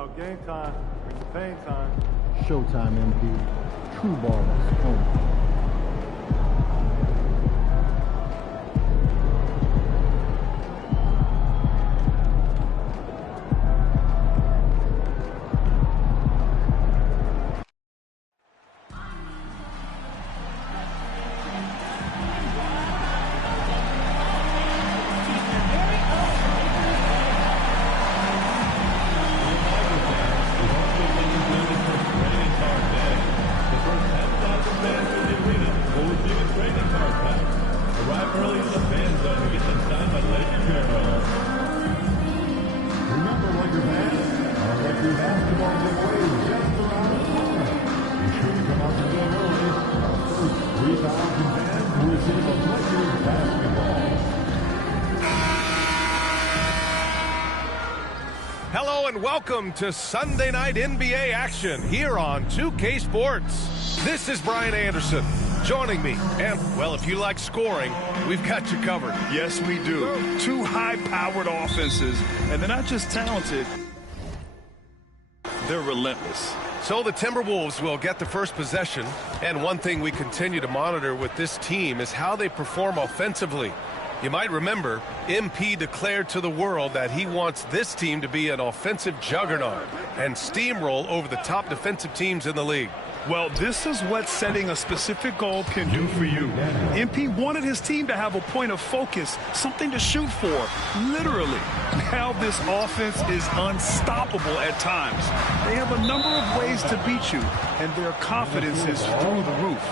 about game time. Bring the pain time. Showtime, MP. True balls only. Hello and welcome to Sunday Night NBA action here on 2K Sports. This is Brian Anderson. Joining me, and, well, if you like scoring, we've got you covered. Yes, we do. Two high-powered offenses, and they're not just talented, they're relentless. So the Timberwolves will get the first possession, and one thing we continue to monitor with this team is how they perform offensively. You might remember, MP declared to the world that he wants this team to be an offensive juggernaut and steamroll over the top defensive teams in the league. Well, this is what setting a specific goal can do for you. MP wanted his team to have a point of focus, something to shoot for, literally. Now this offense is unstoppable at times. They have a number of ways to beat you, and their confidence is through the roof.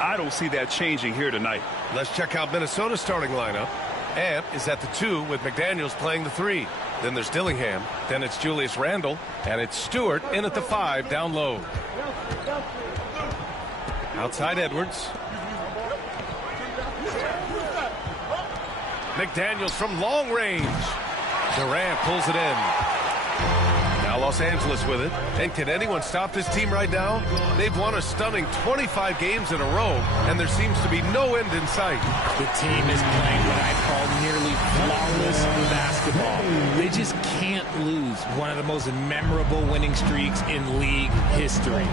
I don't see that changing here tonight. Let's check out Minnesota's starting lineup. Ant is at the 2 with McDaniels playing the 3. Then there's Dillingham. Then it's Julius Randle. And it's Stewart in at the 5 down low. Outside Edwards. McDaniels from long range. Durant pulls it in. Now Los Angeles with it. And can anyone stop this team right now? They've won a stunning 25 games in a row, and there seems to be no end in sight. The team is playing what I call nearly flawless basketball. They just can't lose. One of the most memorable winning streaks in league history.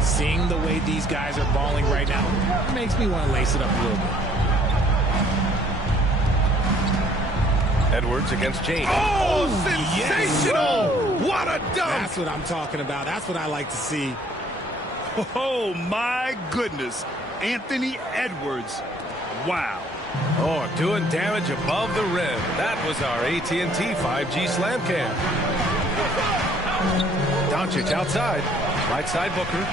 Seeing the way these guys are balling right now makes me want to lace it up a little bit. Edwards against James. Oh, sensational! Yes. What a dunk! That's what I'm talking about. That's what I like to see. Oh, my goodness. Anthony Edwards. Wow. Oh, doing damage above the rim. That was our AT&T 5G slam cam. Doncic outside. Right side Booker.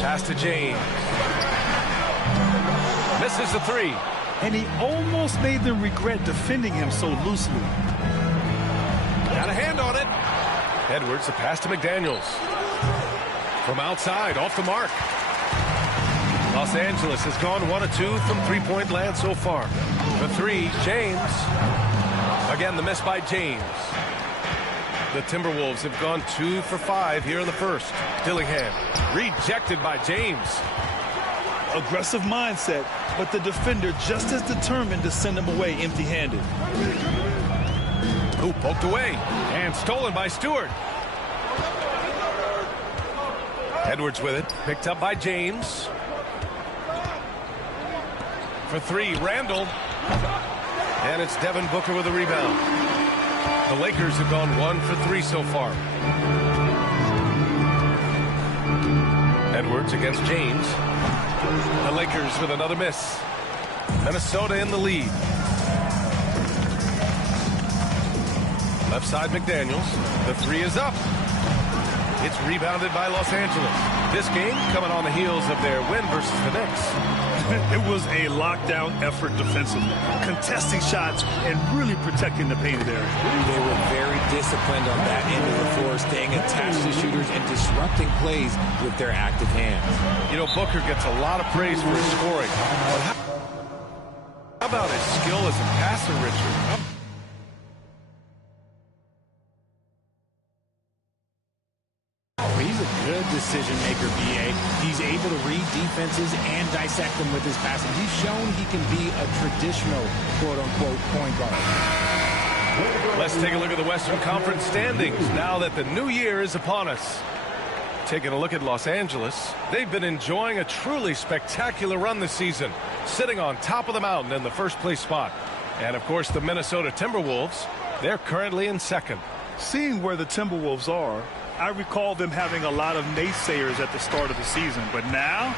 Pass to James. Misses the 3. And he almost made them regret defending him so loosely. Got a hand on it. Edwards, a pass to McDaniels. From outside, off the mark. Los Angeles has gone 1 of 2 from three-point land so far. The 3, James. Again, the miss by James. The Timberwolves have gone 2 for 5 here in the first. Dillingham, rejected by James. Aggressive mindset, but the defender just as determined to send him away empty-handed. Ooh, poked away and stolen by Stewart. Edwards with it, picked up by James. For 3, Randle. And it's Devin Booker with a rebound. The Lakers have gone 1 for 3 so far. Edwards against James. The Lakers with another miss. Minnesota in the lead. Left side McDaniels. The 3 is up. It's rebounded by Los Angeles. This game coming on the heels of their win versus the Knicks. It was a lockdown effort defensively, contesting shots and really protecting the painted area. They were very disciplined on that end of the floor, staying attached to shooters and disrupting plays with their active hands. You know, Booker gets a lot of praise for his scoring. But how about his skill as a passer, Richard? He's a good decision maker, BA. He's able to read defenses and dissect them with his passing. He's shown he can be a traditional quote-unquote point guard. Let's take a look at the Western Conference standings now that the new year is upon us. Taking a look at Los Angeles, they've been enjoying a truly spectacular run this season, sitting on top of the mountain in the first place spot. And of course, the Minnesota Timberwolves, they're currently in second. Seeing where the Timberwolves are, I recall them having a lot of naysayers at the start of the season, but now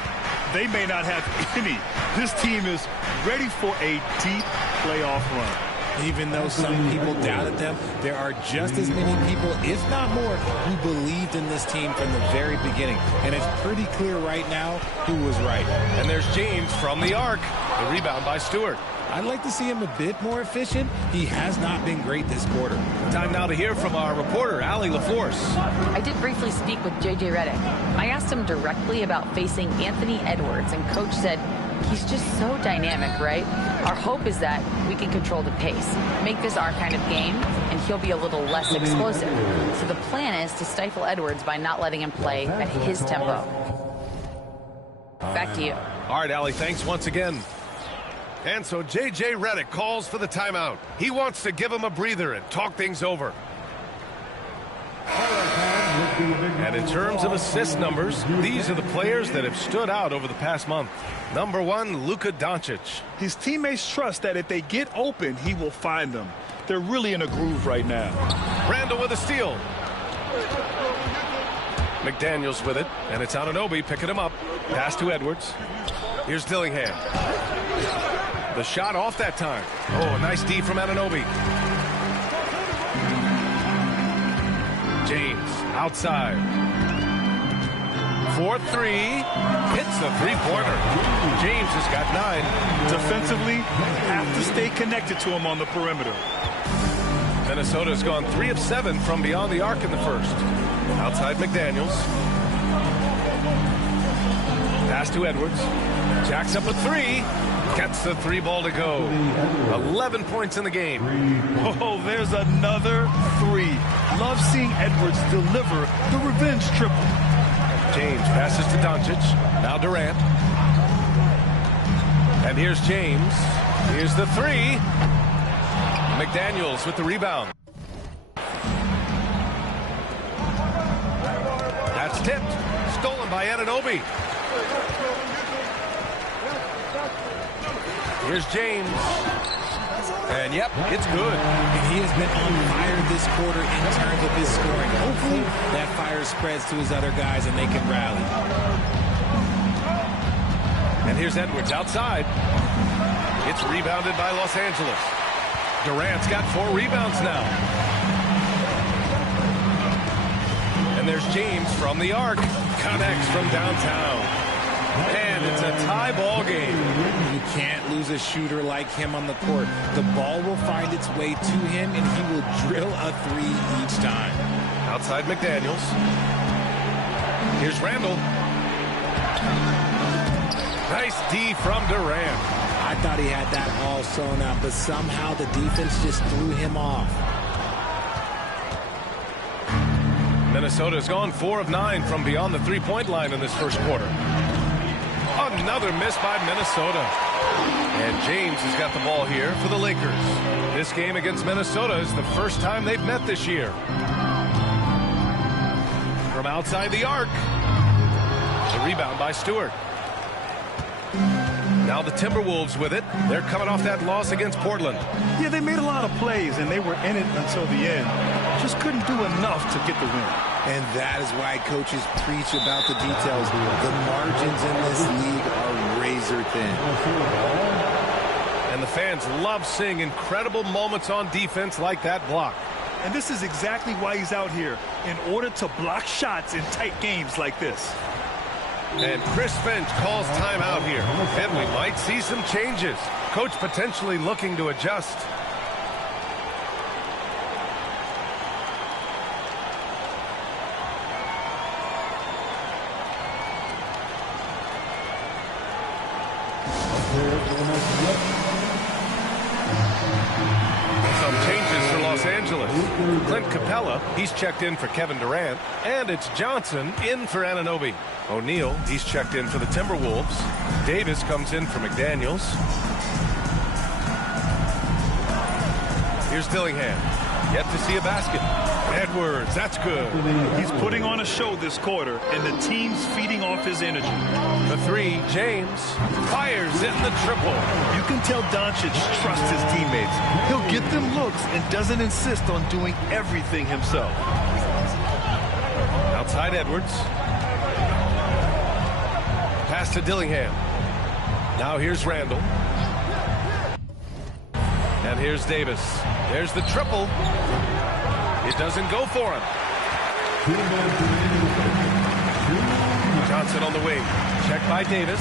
they may not have any. This team is ready for a deep playoff run. Even though some people doubted them, there are just as many people, if not more, who believed in this team from the very beginning. And it's pretty clear right now who was right. And there's James from the arc. The rebound by Stewart. I'd like to see him a bit more efficient. He has not been great this quarter. Time now to hear from our reporter, Allie LaForce. I did briefly speak with J.J. Redick. I asked him directly about facing Anthony Edwards, and Coach said, he's just so dynamic, right? Our hope is that we can control the pace, make this our kind of game, and he'll be a little less explosive. So the plan is to stifle Edwards by not letting him play at his tempo. Back to you. All right, Allie, thanks once again. And so J.J. Redick calls for the timeout. He wants to give him a breather and talk things over. And in terms of assist numbers, these are the players that have stood out over the past month. Number 1, Luka Doncic. His teammates trust that if they get open, he will find them. They're really in a groove right now. Randall with a steal. McDaniels with it, and it's Anunoby picking him up. Pass to Edwards. Here's Dillingham. The shot off that time. Oh, a nice D from Anunoby. James outside. 4-3. Hits the three-pointer. James has got 9. Defensively, have to stay connected to him on the perimeter. Minnesota's gone 3 of 7 from beyond the arc in the first. Outside McDaniels. Pass to Edwards. Jacks up a 3. Gets the 3 ball to go. 11 points in the game. Oh, there's another 3. Love seeing Edwards deliver the revenge triple. James passes to Doncic. Now Durant. And here's James. Here's the 3. McDaniels with the rebound. That's tipped. Stolen by Anunoby. Here's James. And yep, it's good. And he has been on fire this quarter in terms of his scoring. Hopefully that fire spreads to his other guys and they can rally. And here's Edwards outside. It's rebounded by Los Angeles. Durant's got 4 rebounds now. And there's James from the arc. Connects from downtown. And it's a tie ball game. You can't lose a shooter like him on the court. The ball will find its way to him, and he will drill a 3 each time. Outside McDaniels. Here's Randall. Nice D from Durant. I thought he had that all sewn up, but somehow the defense just threw him off. Minnesota's gone 4 of 9 from beyond the three-point line in this first quarter. Another miss by Minnesota. And James has got the ball here for the Lakers. This game against Minnesota is the first time they've met this year. From outside the arc. The rebound by Stewart. Now the Timberwolves with it. They're coming off that loss against Portland. Yeah, they made a lot of plays, and they were in it until the end. Just couldn't do enough to get the win. And that is why coaches preach about the details. The margins in this league are razor thin. And the fans love seeing incredible moments on defense like that block. And this is exactly why he's out here, in order to block shots in tight games like this. And Chris Finch calls timeout here. And we might see some changes. Coach potentially looking to adjust. Some changes for Los Angeles. Clint Capella, he's checked in for Kevin Durant. And it's Johnson in for Anunoby. O'Neal, he's checked in for the Timberwolves. Davis comes in for McDaniels. Here's Dillingham. Yet to see a basket. Edwards, that's good. He's putting on a show this quarter, and the team's feeding off his energy. The three, James fires in the triple. You can tell Doncic trusts his teammates. He'll get them looks and doesn't insist on doing everything himself. Outside Edwards. Pass to Dillingham. Now here's Randall. And here's Davis. There's the triple. It doesn't go for him. Johnson on the wing. Check by Davis.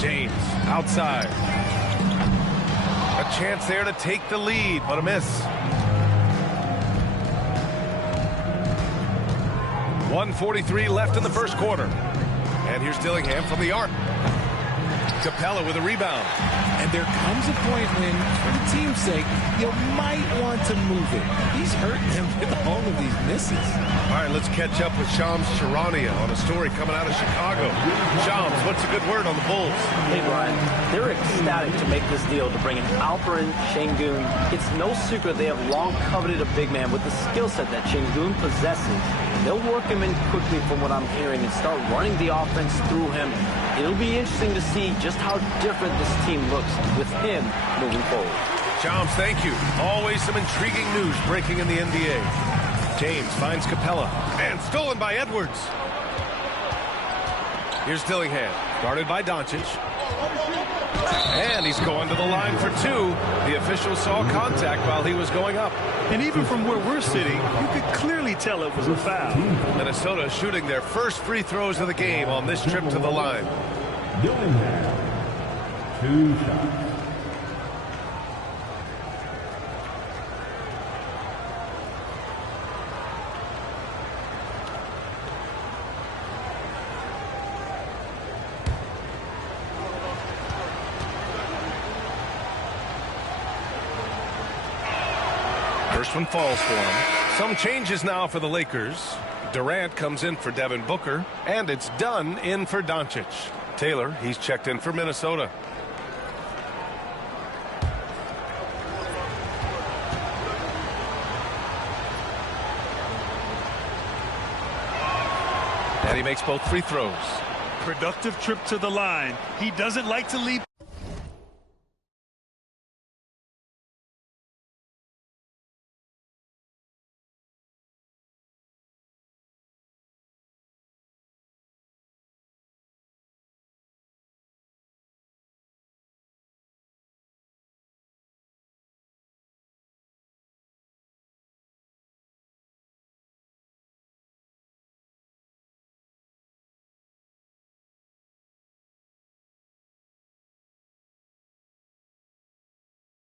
James outside. A chance there to take the lead, but a miss. 1:43 left in the first quarter. And here's Dillingham from the arc. Capella with a rebound. And there comes a point when, for the team's sake, you might want to move it. He's hurting them with all of these misses. All right, let's catch up with Shams Charania on a story coming out of Chicago. Shams, what's a good word on the Bulls? Hey, Brian, they're ecstatic to make this deal to bring in Alperen Şengün. It's no secret they have long coveted a big man with the skill set that Şengün possesses. They'll work him in quickly from what I'm hearing and start running the offense through him. It'll be interesting to see just how different this team looks with him moving forward. Shams, thank you. Always some intriguing news breaking in the NBA. James finds Capella. And stolen by Edwards. Here's Dillingham. Guarded by Doncic. And he's going to the line for two. The official saw contact while he was going up. And even from where we're sitting, you could clearly tell it was a foul. Minnesota shooting their first free throws of the game on this trip to the line. Dillingham. 2 shots. First one falls for him. Some changes now for the Lakers. Durant comes in for Devin Booker, and it's Dunn in for Doncic. Taylor, he's checked in for Minnesota. And he makes both free throws. Productive trip to the line. He doesn't like to leave.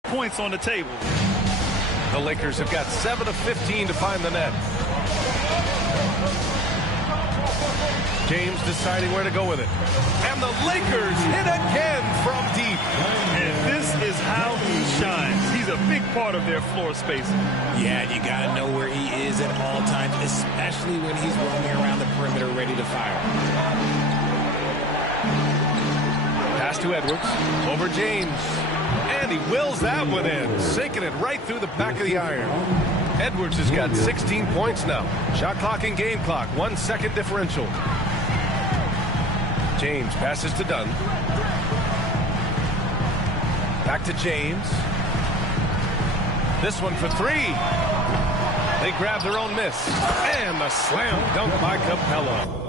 Points on the table. The Lakers have got 7 of 15 to find the net. James deciding where to go with it. And the Lakers hit again from deep. And this is how he shines. He's a big part of their floor spacing. Yeah, and you got to know where he is at all times, especially when he's roaming around the perimeter ready to fire. Pass to Edwards. Over James. And he wills that one in, sinking it right through the back of the iron. Edwards has got 16 points now. Shot clock and game clock, 1 second differential. James passes to Dunn. Back to James. This one for three. They grab their own miss. And a slam dunk by Capella.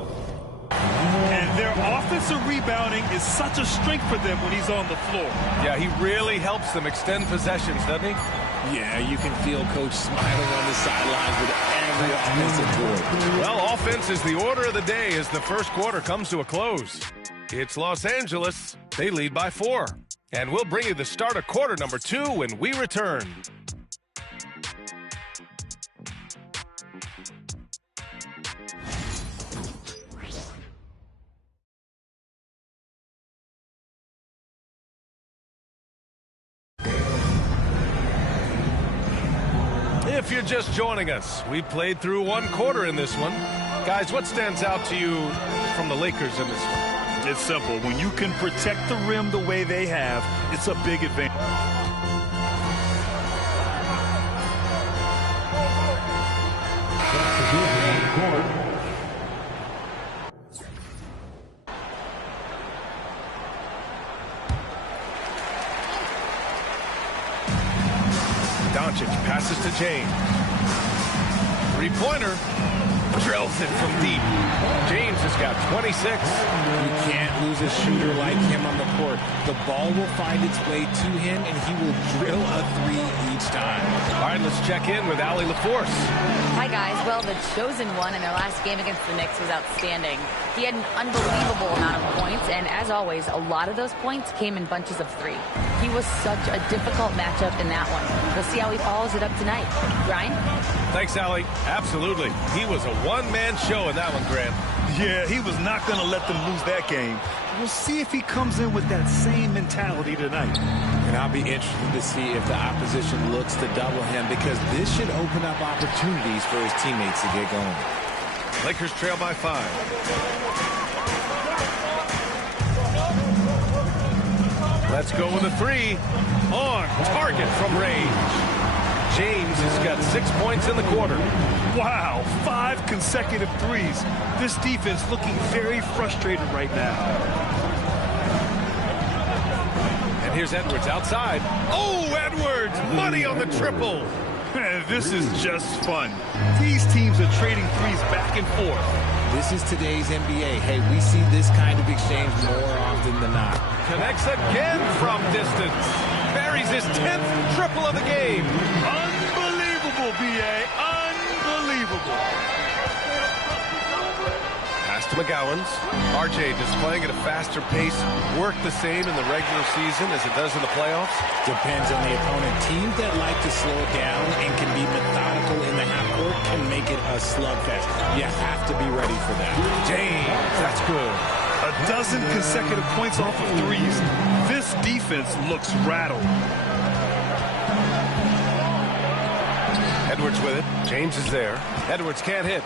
And their offensive rebounding is such a strength for them when he's on the floor. Yeah, he really helps them extend possessions, doesn't he? Yeah, you can feel Coach smiling on the sidelines with every offensive board. Well, offense is the order of the day as the first quarter comes to a close. It's Los Angeles. They lead by 4. And we'll bring you the start of quarter number 2 when we return. If you're just joining us, we played through 1 quarter in this one. Guys, what stands out to you from the Lakers in this one? It's simple. When you can protect the rim the way they have, it's a big advantage. Doncic passes to James. Three-pointer. Drills it from deep. James has got 26. You can't lose a shooter like him on the court. The ball will find its way to him, and he will drill a three each time. All right, let's check in with Allie LaForce. Hi, guys. Well, the chosen one in their last game against the Knicks was outstanding. He had an unbelievable amount of points, and as always, a lot of those points came in bunches of three. He was such a difficult matchup in that one. We'll see how he follows it up tonight. Ryan? Thanks, Allie. Absolutely. He was a one-man show in that one, Grant. Yeah, he was not going to let them lose that game. We'll see if he comes in with that same mentality tonight. And I'll be interested to see if the opposition looks to double him, because this should open up opportunities for his teammates to get going. Lakers trail by 5. Let's go with a three. On target from range. James has got 6 points in the quarter. Wow, 5 consecutive threes. This defense looking very frustrated right now. And here's Edwards outside. Oh, Edwards! Money on the triple. This is just fun. These teams are trading threes back and forth. This is today's NBA. Hey, we see this kind of exchange more often than not. Connects again from distance. Buries his 10th triple of the game. Unbelievable, B.A. Unbelievable. Pass to McGowan's. RJ displaying at a faster pace. Work the same in the regular season as it does in the playoffs? Depends on the opponent. Teams that like to slow it down and can be methodical in the half court can make it a slugfest. You have to be ready for that. James, that's good. A dozen consecutive points off of threes. This defense looks rattled. Edwards with it. James is there. Edwards can't hit.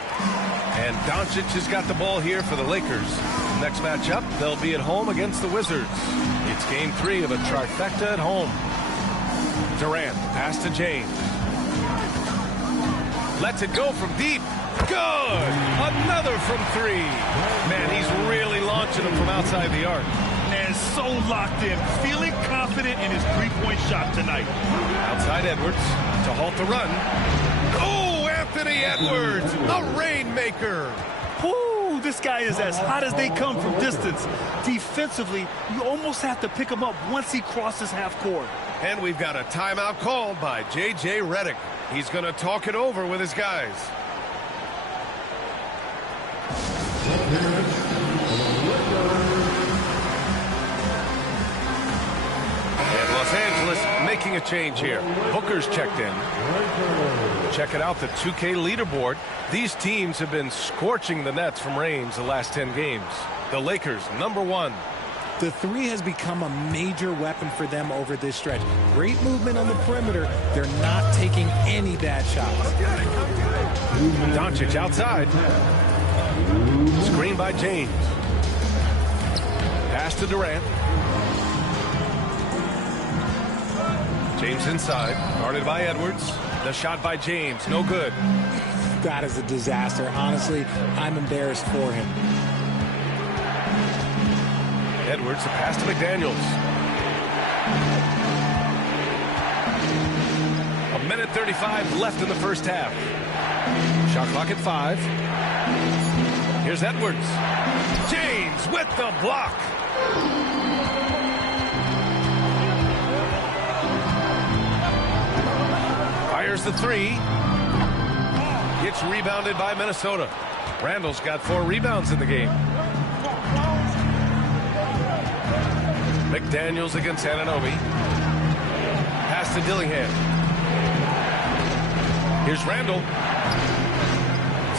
And Doncic has got the ball here for the Lakers. Next matchup, they'll be at home against the Wizards. It's game 3 of a trifecta at home. Durant, pass to James. Lets it go from deep. Good! Another from 3. Man, he's really launching them from outside the arc. And so locked in, feeling confident in his three-point shot tonight. Outside Edwards to halt the run. Oh, Anthony Edwards, a rainmaker. Woo, this guy is as hot as they come from distance. Defensively, you almost have to pick him up once he crosses half court. And we've got a timeout called by J.J. Redick. He's going to talk it over with his guys. And Los Angeles making a change here. Booker's checked in. Check it out, the 2K leaderboard. These teams have been scorching the nets from range the last 10 games. The Lakers, #1. The three has become a major weapon for them over this stretch. Great movement on the perimeter. They're not taking any bad shots. Doncic outside. Screen by James. Pass to Durant. James inside. Guarded by Edwards. The shot by James. No good. That is a disaster. Honestly, I'm embarrassed for him. Edwards, the pass to McDaniels. 1:35 left in the first half. Shot clock at 5. Here's Edwards. James with the block. Fires the 3. Gets rebounded by Minnesota. Randall's got 4 rebounds in the game. McDaniels against Anunoby. Pass to Dillingham. Here's Randall.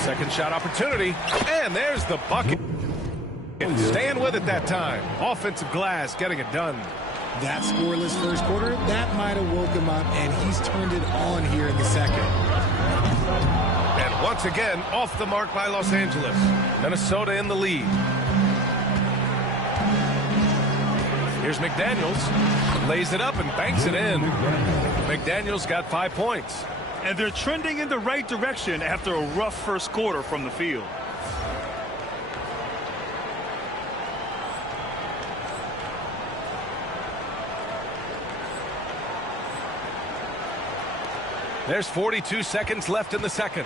Second shot opportunity. And there's the bucket. Staying with it that time. Offensive glass getting it done. That scoreless first quarter, that might have woke him up, and he's turned it on here in the second. And once again, off the mark by Los Angeles. Minnesota in the lead. Here's McDaniels. Lays it up and banks it in. McDaniels got 5 points. And they're trending in the right direction after a rough first quarter from the field. There's 42 seconds left in the second.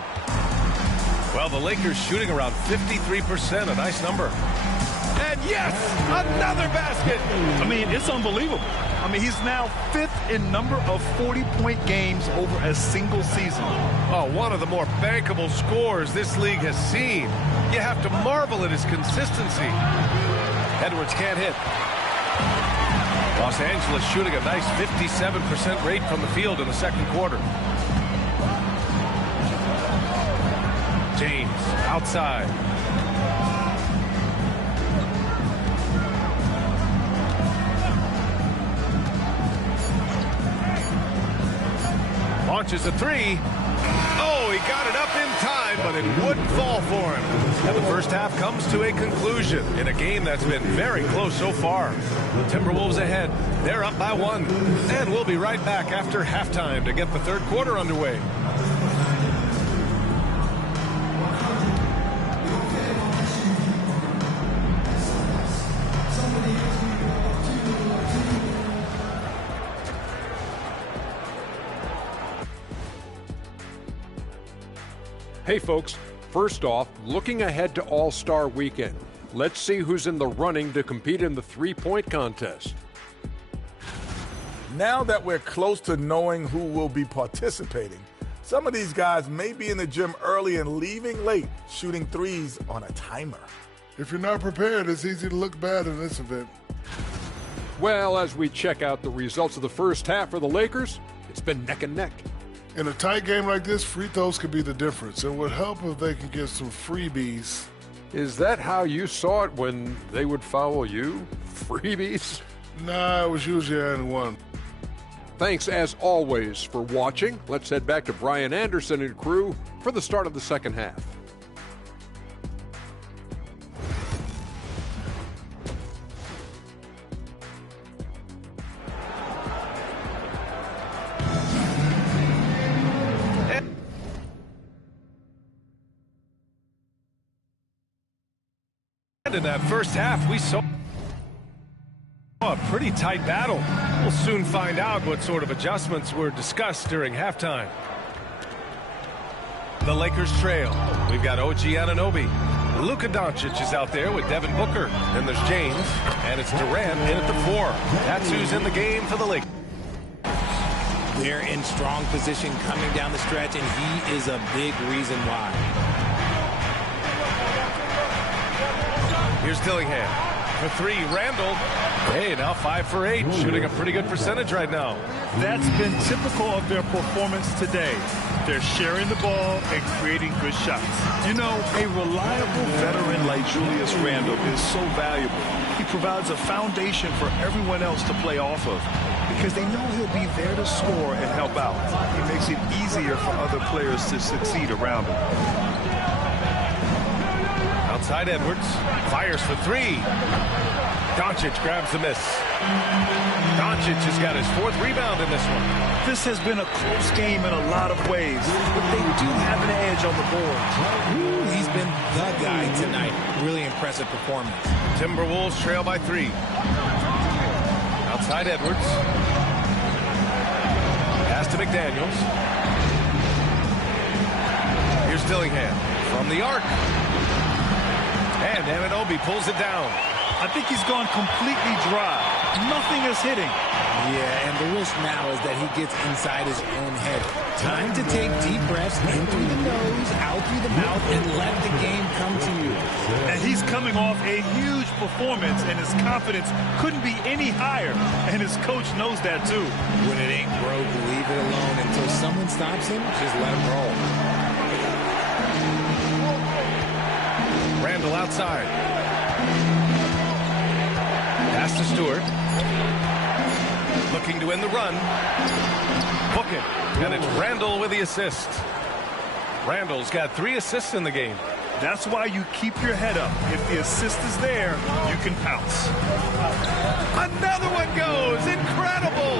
Well, the Lakers shooting around 53%, a nice number. And yes, another basket. I mean, it's unbelievable. I mean, he's now 5th in number of 40-point games over a single season. Oh, one of the more bankable scores this league has seen. You have to marvel at his consistency. Edwards can't hit. Los Angeles shooting a nice 57% rate from the field in the second quarter. James outside. Launches a three. Oh, he got it up in time, but it wouldn't fall for him. And the first half comes to a conclusion in a game that's been very close so far. Timberwolves ahead. They're up by 1. And we'll be right back after halftime to get the third quarter underway. Hey folks, first off, looking ahead to All-Star Weekend. Let's see who's in the running to compete in the three-point contest. Now that we're close to knowing who will be participating, some of these guys may be in the gym early and leaving late, shooting threes on a timer. If you're not prepared, it's easy to look bad in this event. Well, as we check out the results of the first half for the Lakers, it's been neck and neck. In a tight game like this, free throws could be the difference. It would help if they could get some freebies. Is that how you saw it when they would foul you? Freebies? Nah, it was usually and one. Thanks, as always, for watching. Let's head back to Brian Anderson and crew for the start of the second half. In that first half, we saw a pretty tight battle. We'll soon find out what sort of adjustments were discussed during halftime. The Lakers trail. We've got OG Anunoby. Luka Doncic is out there with Devin Booker. Then there's James, and it's Durant in at the 4. That's who's in the game for the Lakers. They're in strong position coming down the stretch, and he is a big reason why. Here's Dillingham for 3. Randall. Hey, now 5 for 8. Shooting a pretty good percentage right now. That's been typical of their performance today. They're sharing the ball and creating good shots. You know, a reliable veteran like Julius Randle is so valuable. He provides a foundation for everyone else to play off of because they know he'll be there to score and help out. He makes it easier for other players to succeed around him. Outside Edwards, fires for 3. Doncic grabs the miss. Doncic has got his 4th rebound in this one. This has been a close game in a lot of ways, but they do have an edge on the board. Ooh, he's been the guy tonight. Really impressive performance. Timberwolves trail by 3. Outside Edwards. Pass to McDaniels. Here's Dillingham from the arc. And Anunoby pulls it down. I think he's gone completely dry. Nothing is hitting. Yeah, and the risk now is that he gets inside his own head. Time to take deep breaths in through the nose, out through the mouth, and let the game come to you. And he's coming off a huge performance, and his confidence couldn't be any higher. And his coach knows that, too. When it ain't broke, leave it alone. Until someone stops him, just let him roll. Randall outside. Pass to Stewart. Looking to end the run. Book it. And it's Randall with the assist. Randall's got 3 assists in the game. That's why you keep your head up. If the assist is there, you can pounce. Another one goes. Incredible.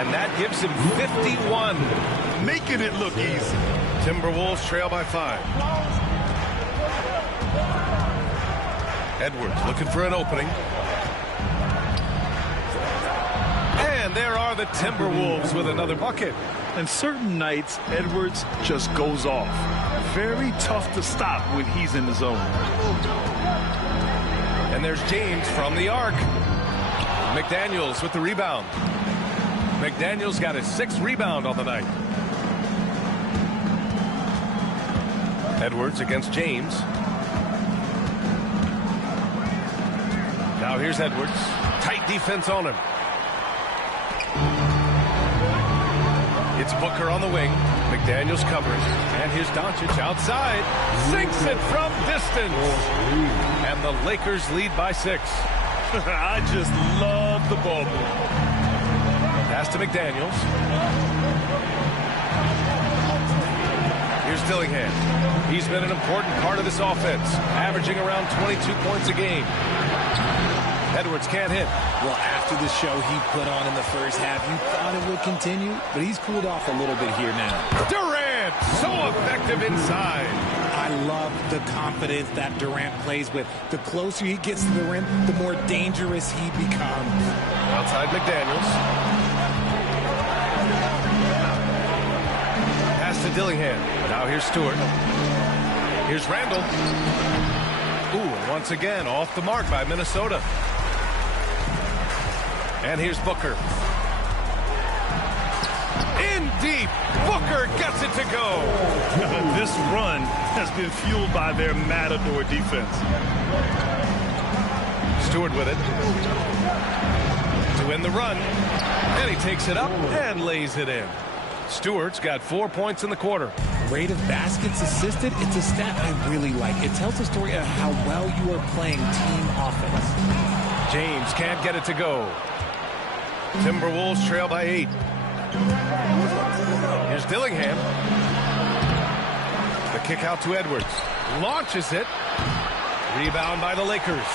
And that gives him 51. Making it look easy. Timberwolves trail by 5. Edwards looking for an opening. And there are the Timberwolves with another bucket. And certain nights, Edwards just goes off. Very tough to stop when he's in the zone. And there's James from the arc. McDaniels with the rebound. McDaniels got his 6th rebound on the night. Edwards against James. Now here's Edwards. Tight defense on him. It's Booker on the wing. McDaniels covering. And here's Doncic outside. Sinks it from distance. And the Lakers lead by 6. I just love the ball. Pass to McDaniels. Here's Dillingham. He's been an important part of this offense, averaging around 22 points a game. Edwards can't hit. Well, after the show he put on in the first half, you thought it would continue, but he's cooled off a little bit here now. Durant, so effective inside. I love the confidence that Durant plays with. The closer he gets to the rim, the more dangerous he becomes. Outside McDaniels. Pass to Dillingham. Now here's Stewart. Here's Randall. Ooh, and once again, off the mark by Minnesota. And here's Booker. In deep. Booker gets it to go. This run has been fueled by their matador defense. Stewart with it. To win the run. And he takes it up and lays it in. Stewart's got 4 points in the quarter. Rate of baskets assisted, it's a stat I really like. It tells the story of how well you are playing team offense. James can't get it to go. Timberwolves trail by 8. Here's Dillingham. The kick out to Edwards. Launches it. Rebound by the Lakers.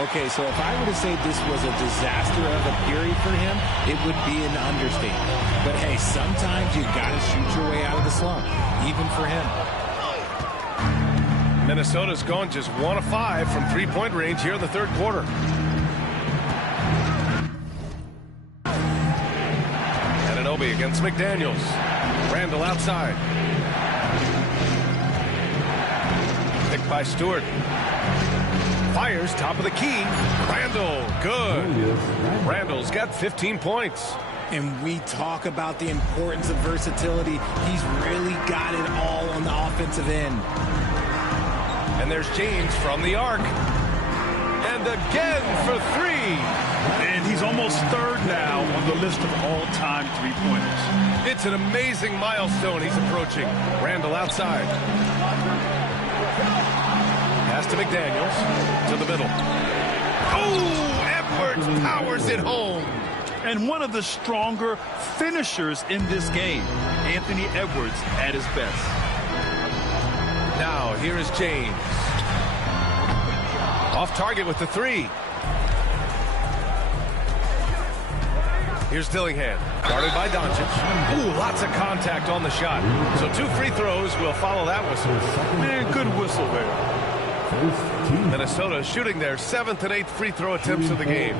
Okay, so if I were to say this was a disaster of a period for him, it would be an understatement. But hey, sometimes you got to shoot your way out of the slump, even for him. Minnesota's gone just 1 of 5 from three-point range here in the third quarter. Ananobi against McDaniels. Randall outside. Picked by Stewart. Fires top of the key. Randall, good. Randall's got 15 points. And we talk about the importance of versatility. He's really got it all on the offensive end. And there's James from the arc. And again for 3. And he's almost 3rd now on the list of all-time three-pointers. It's an amazing milestone he's approaching. Randall outside. Pass to McDaniels. To the middle. Oh, Edwards powers it home. And one of the stronger finishers in this game, Anthony Edwards at his best. Now, here is James. Off target with the 3. Here's Dillingham. Guarded by Doncic. Ooh, lots of contact on the shot. So 2 free throws will follow that whistle. And good whistle there. Minnesota shooting their 7th and 8th free throw attempts of the game.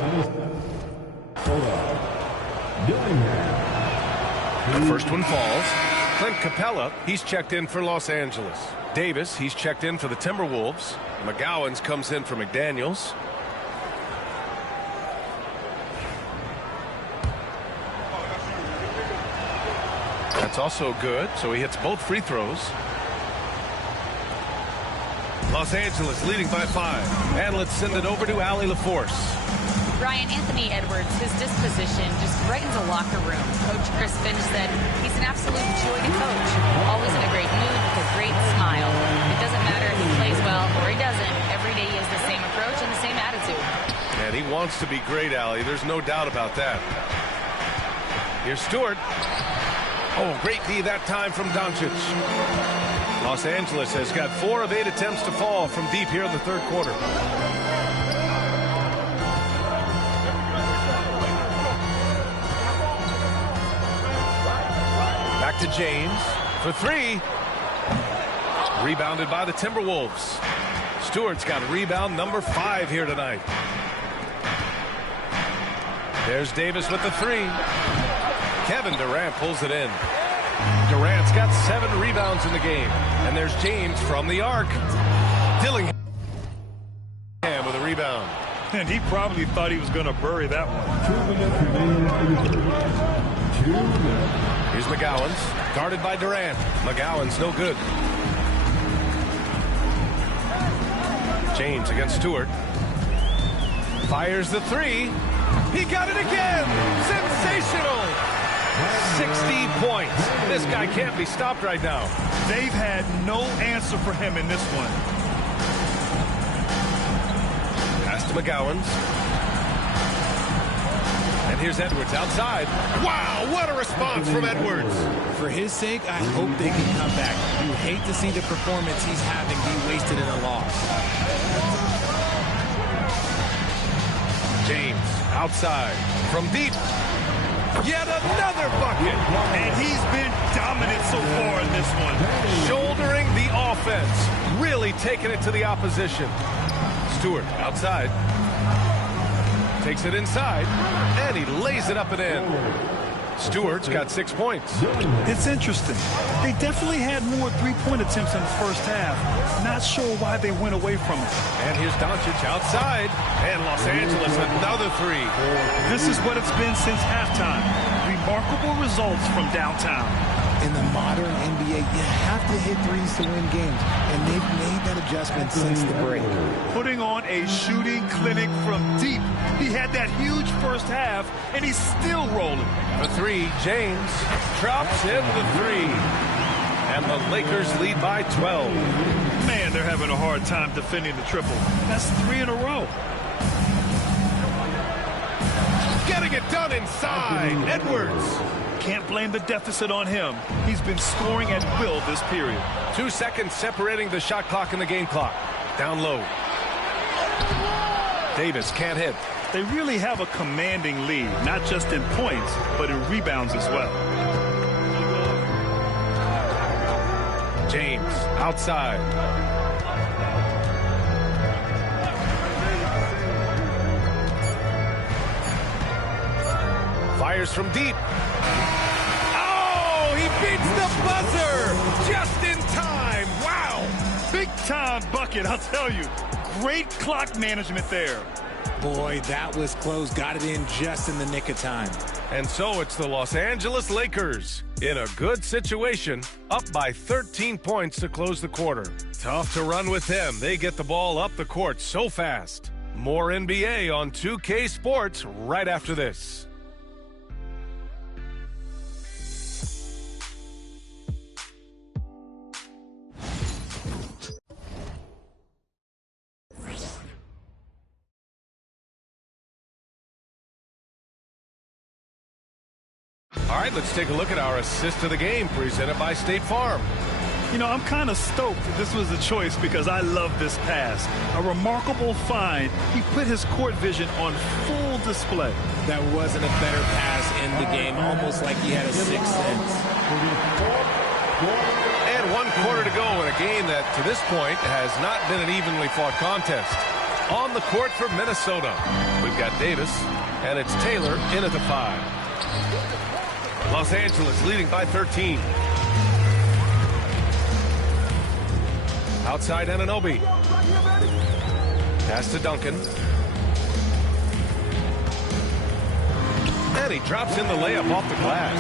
The first one falls. Clint Capella, he's checked in for Los Angeles. Davis, he's checked in for the Timberwolves. McGowan's comes in for McDaniels. That's also good, so he hits both free throws. Los Angeles leading by 5. And let's send it over to Allie LaForce. Ryan, Anthony Edwards, his disposition just brightens a locker room. Coach Chris Finch said he's an absolute joy to coach. Always in a great mood with a great smile. It doesn't matter if he plays well or he doesn't. Every day he has the same approach and the same attitude. And he wants to be great, Allie. There's no doubt about that. Here's Stewart. Oh, great D that time from Doncic. Los Angeles has got 4 of 8 attempts to fall from deep here in the third quarter. Back to James for 3. Rebounded by the Timberwolves. Stewart's got rebound number 5 here tonight. There's Davis with the 3. Kevin Durant pulls it in. Durant's got 7 rebounds in the game. And there's James from the arc. Dillingham with a rebound. And he probably thought he was going to bury that one. Here's McGowan's, guarded by Durant. McGowan's no good. James against Stewart. Fires the 3. He got it again. Sensational. 60 points. This guy can't be stopped right now. They've had no answer for him in this one. Pass to McGowan's. And here's Edwards outside. Wow, what a response from Edwards. For his sake, I hope they can come back. You hate to see the performance he's having be wasted in a loss. James outside from deep. Yet another bucket. And he's been dominant so far in this one. Shouldering the offense. Really taking it to the opposition. Stewart outside. Takes it inside. And he lays it up and in. Stewart's got 6 points. It's interesting. They definitely had more three-point attempts in the first half. Not sure why they went away from it. And here's Doncic outside. And Los Angeles another 3. This is what it's been since halftime. Remarkable results from downtown. In the modern NBA, you have to hit threes to win games, and they've made that adjustment since the break. Putting on a shooting clinic from deep. He had that huge first half, and he's still rolling. For 3, James drops in the 3. And the Lakers lead by 12. Man, they're having a hard time defending the triple. That's 3 in a row. Getting it done inside. Edwards. Can't blame the deficit on him. He's been scoring at will this period. 2 seconds separating the shot clock and the game clock. Down low. Davis can't hit. They really have a commanding lead, not just in points, but in rebounds as well. James outside. Fires from deep. Oh, he beats the buzzer just in time. Wow. Big time bucket, I'll tell you. Great clock management there. Boy, that was close. Got it in just in the nick of time. And so it's the Los Angeles Lakers in a good situation, up by 13 points to close the quarter. Tough to run with them. They get the ball up the court so fast. More NBA on 2K Sports right after this. All right, let's take a look at our assist of the game presented by State Farm. You know, I'm kind of stoked this was a choice because I love this pass. A remarkable find. He put his court vision on full display. That wasn't a better pass in the game, almost like he had a sixth sense. And 1 quarter to go in a game that, to this point, has not been an evenly fought contest. On the court for Minnesota, we've got Davis, and it's Taylor in at the 5. Los Angeles leading by 13. Outside Anunoby. Pass to Duncan. And he drops in the layup off the glass.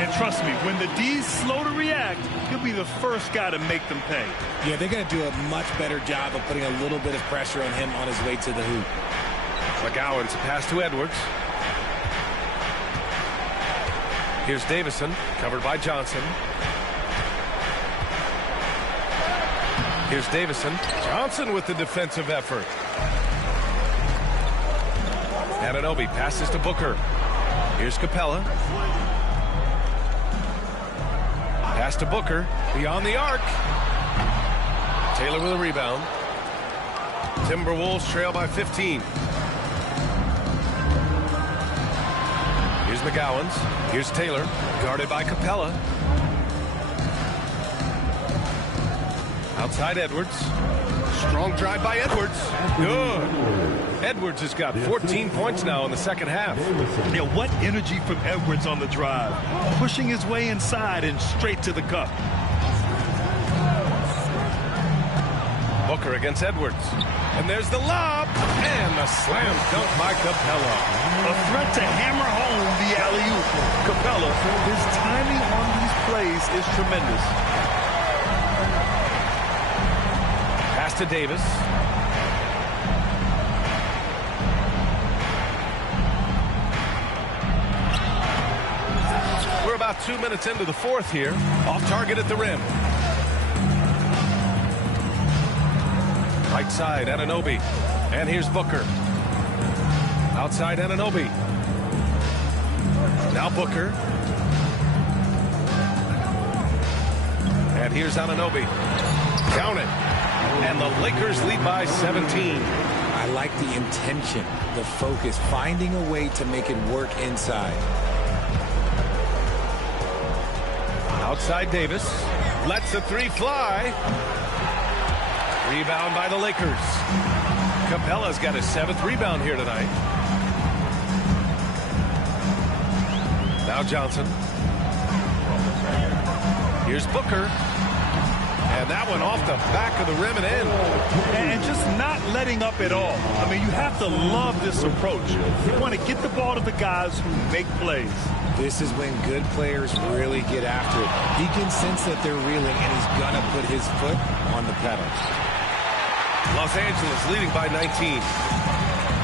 And trust me, when the D's slow to react, he'll be the first guy to make them pay. Yeah, they're going to do a much better job of putting a little bit of pressure on him on his way to the hoop. McGowan's pass to Edwards. Here's Davison, covered by Johnson. Here's Davison. Johnson with the defensive effort. Anunoby passes to Booker. Here's Capella. Pass to Booker. Beyond the arc. Taylor with a rebound. Timberwolves trail by 15. Here's McGowan's. Here's Taylor, guarded by Capella. Outside Edwards. Strong drive by Edwards. Good. Edwards has got 14 points now in the second half. Yeah, what energy from Edwards on the drive. Pushing his way inside and straight to the cup. Booker against Edwards. And there's the lob. And the slam dunk by Capella. A threat to hammer home the alley-oop. Capella, his timing on these plays is tremendous. Pass to Davis. We're about 2 minutes into the fourth here. Off target at the rim. Right side, Anunoby. And here's Booker. Outside Anunoby. Now Booker. And here's Anunoby. Count it. And the Lakers lead by 17. I like the intention, the focus, finding a way to make it work inside. Outside Davis. Lets the three fly. Rebound by the Lakers. Capella's got his 7th rebound here tonight. Now Johnson. Here's Booker. And that one off the back of the rim and in. And just not letting up at all. I mean, you have to love this approach. You want to get the ball to the guys who make plays. This is when good players really get after it. He can sense that they're reeling, and he's going to put his foot on the pedal. Los Angeles leading by 19.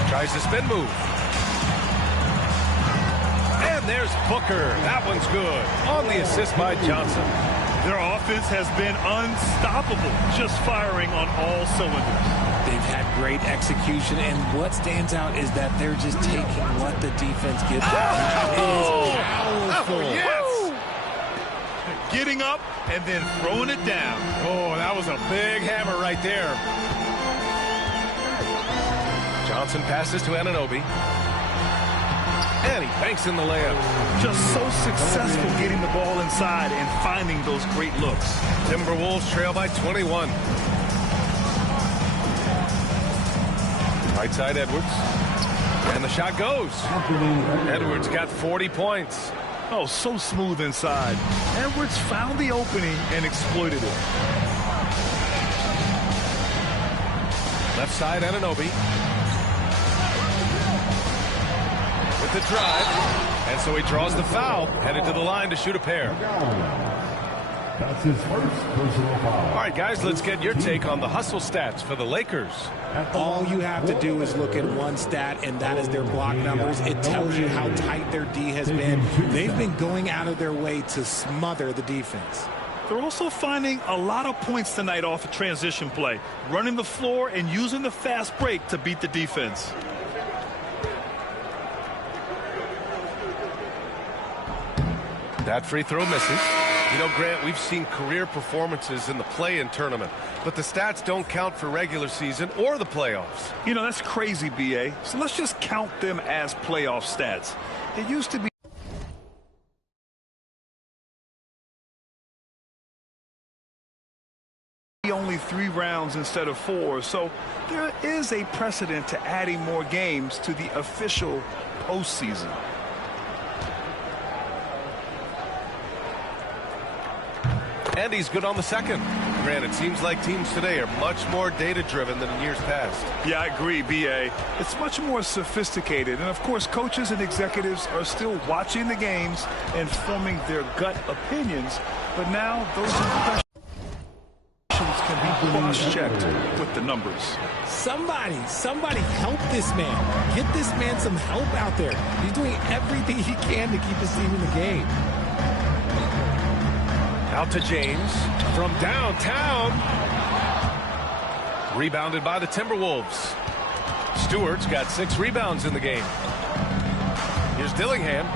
Tries the spin move. And there's Booker. That one's good. On the assist by Johnson. Their offense has been unstoppable, just firing on all cylinders. They've had great execution, and what stands out is that they're just taking what the defense gives them. That is powerful. Oh, yes. Getting up and then throwing it down. Oh, that was a big hammer right there. Johnson passes to Anunoby. And he banks in the layup. Just so successful getting the ball inside and finding those great looks. Timberwolves trail by 21. Right side Edwards. And the shot goes. Edwards got 40 points. Oh, so smooth inside. Edwards found the opening and exploited it. Left side Anunoby. With the drive. And so he draws the foul. Headed to the line to shoot a pair. That's his first personal foul. All right, guys, let's get your take on the hustle stats for the Lakers. All you have to do is look at one stat, and that is their block numbers. It tells you how tight their D has been. They've been going out of their way to smother the defense. They're also finding a lot of points tonight off a transition play, running the floor and using the fast break to beat the defense. That free throw misses. You know, Grant, we've seen career performances in the play-in tournament, but the stats don't count for regular season or the playoffs. You know, that's crazy, B.A. So let's just count them as playoff stats. It used to be only 3 rounds instead of 4, so there is a precedent to adding more games to the official postseason. And he's good on the second. Grant, it seems like teams today are much more data-driven than in years past. Yeah, I agree, B.A. It's much more sophisticated. And, of course, coaches and executives are still watching the games and forming their gut opinions. But now those impressions can be cross-checked with the numbers. Somebody help this man. Get this man some help out there. He's doing everything he can to keep his team in the game. Out to James from downtown. Rebounded by the Timberwolves. Stewart's got 6 rebounds in the game. Here's Dillingham.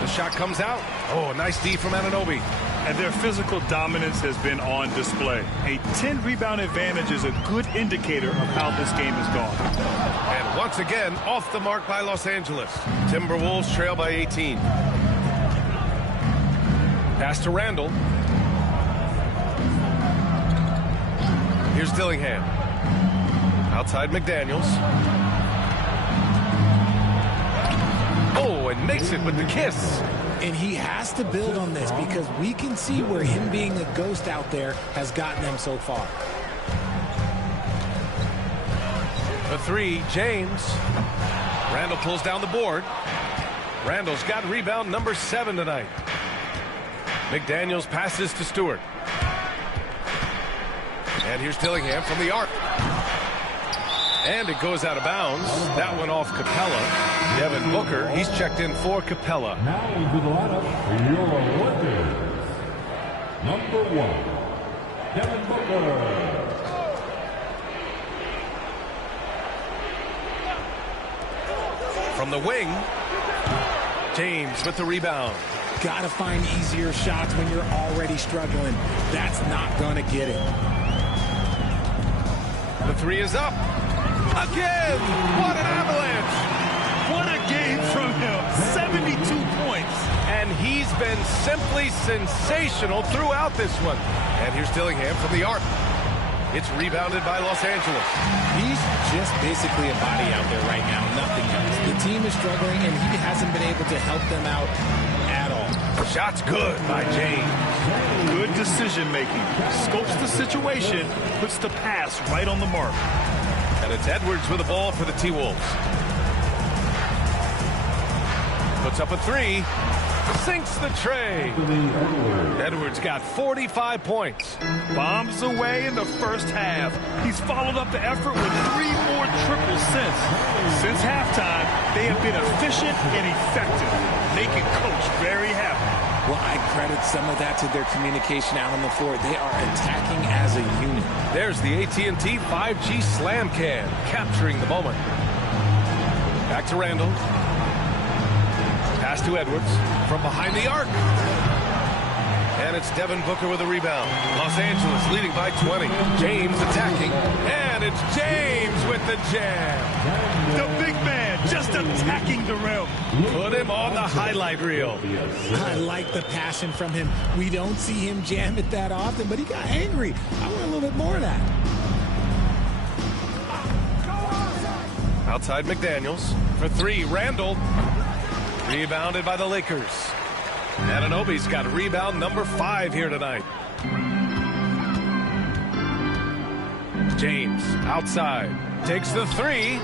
The shot comes out. Oh, nice D from Anunoby. And their physical dominance has been on display. A 10-rebound advantage is a good indicator of how this game has gone. And once again, off the mark by Los Angeles. Timberwolves trail by 18. Pass to Randall. Here's Dillingham. Outside McDaniels. Oh, and makes it with the kiss. And he has to build on this because we can see where him being a ghost out there has gotten them so far. The three, James. Randall pulls down the board. Randall's got rebound number 7 tonight. McDaniels passes to Stewart. And here's Dillingham from the arc. And it goes out of bounds. That one off Capella. Devin Booker, he's checked in for Capella. Now into the lineup for your Lakers. Number 1, Devin Booker. From the wing, James with the rebound. Got to find easier shots when you're already struggling. That's not going to get it. The three is up. Again! What an avalanche! What a game from him. 72 points. And he's been simply sensational throughout this one. And here's Dillingham from the arc. It's rebounded by Los Angeles. He's just basically a body out there right now, nothing else. The team is struggling, and he hasn't been able to help them out at all. Shot's good by James. Good decision-making. Scopes the situation, puts the pass right on the mark. And it's Edwards with the ball for the T-Wolves. Puts up a three. Sinks the tray. Edwards got 45 points. Bombs away in the first half. He's followed up the effort with 3 more triples since. Since halftime, they have been efficient and effective, making Coach very happy. Well, I credit some of that to their communication out on the floor. They are attacking as a unit. There's the AT&T 5G Slam Can, capturing the moment. Back to Randall. Pass to Edwards from behind the arc. And it's Devin Booker with a rebound. Los Angeles leading by 20. James attacking. And it's James with the jam. The big man just attacking the rim. Put him on the highlight reel. I like the passion from him. We don't see him jam it that often, but he got angry. I want a little bit more of that. Outside McDaniels. For three, Randall. Rebounded by the Lakers. Anunoby's got rebound number 5 here tonight. James outside. Takes the three.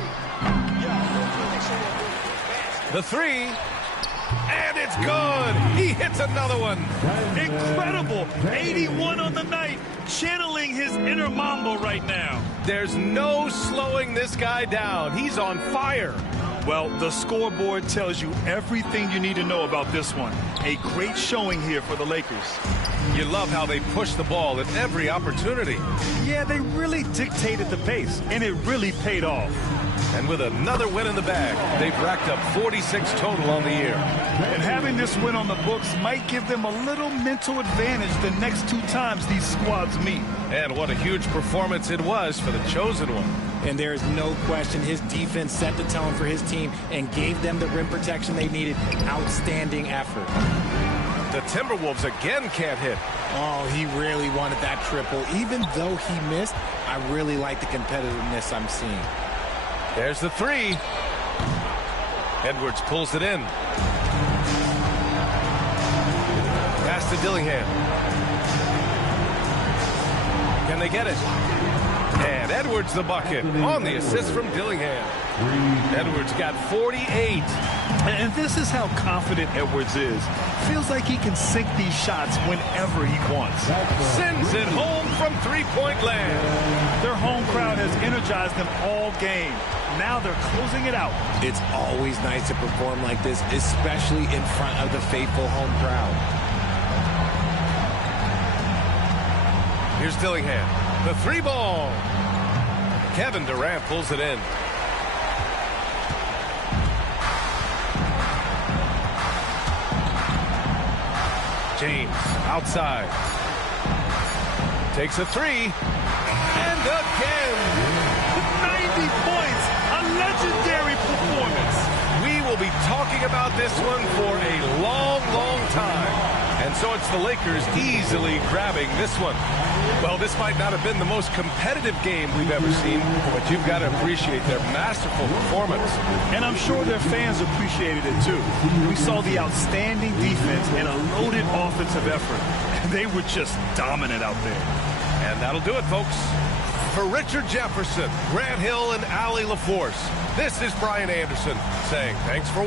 The three. And it's good. He hits another one. Incredible. 81 on the night. Channeling his inner Mamba right now. There's no slowing this guy down. He's on fire. Well, the scoreboard tells you everything you need to know about this one. A great showing here for the Lakers. You love how they push the ball at every opportunity. Yeah, they really dictated the pace, and it really paid off. And with another win in the bag, they've racked up 46 total on the year. And having this win on the books might give them a little mental advantage the next 2 times these squads meet. And what a huge performance it was for the chosen one. And there is no question his defense set the tone for his team and gave them the rim protection they needed. Outstanding effort. The Timberwolves again can't hit. Oh, he really wanted that triple. Even though he missed, I really like the competitiveness I'm seeing. There's the three. Edwards pulls it in. Pass to Dillingham. Can they get it? And Edwards the bucket on the assist from Dillingham. Edwards got 48. And this is how confident Edwards is. Feels like he can sink these shots whenever he wants. Sends it home from three-point land. Their home crowd has energized them all game. Now they're closing it out. It's always nice to perform like this, especially in front of the faithful home crowd. Here's Dillingham. The three ball. Kevin Durant pulls it in. James outside. Takes a three. And again. 90 points. A legendary performance. We will be talking about this one for a long, long time. And so it's the Lakers easily grabbing this one. Well, this might not have been the most competitive game we've ever seen, but you've got to appreciate their masterful performance. And I'm sure their fans appreciated it too. We saw the outstanding defense and a loaded offensive effort. They were just dominant out there. And that'll do it, folks. For Richard Jefferson, Grant Hill, and Allie LaForce, this is Brian Anderson saying thanks for watching.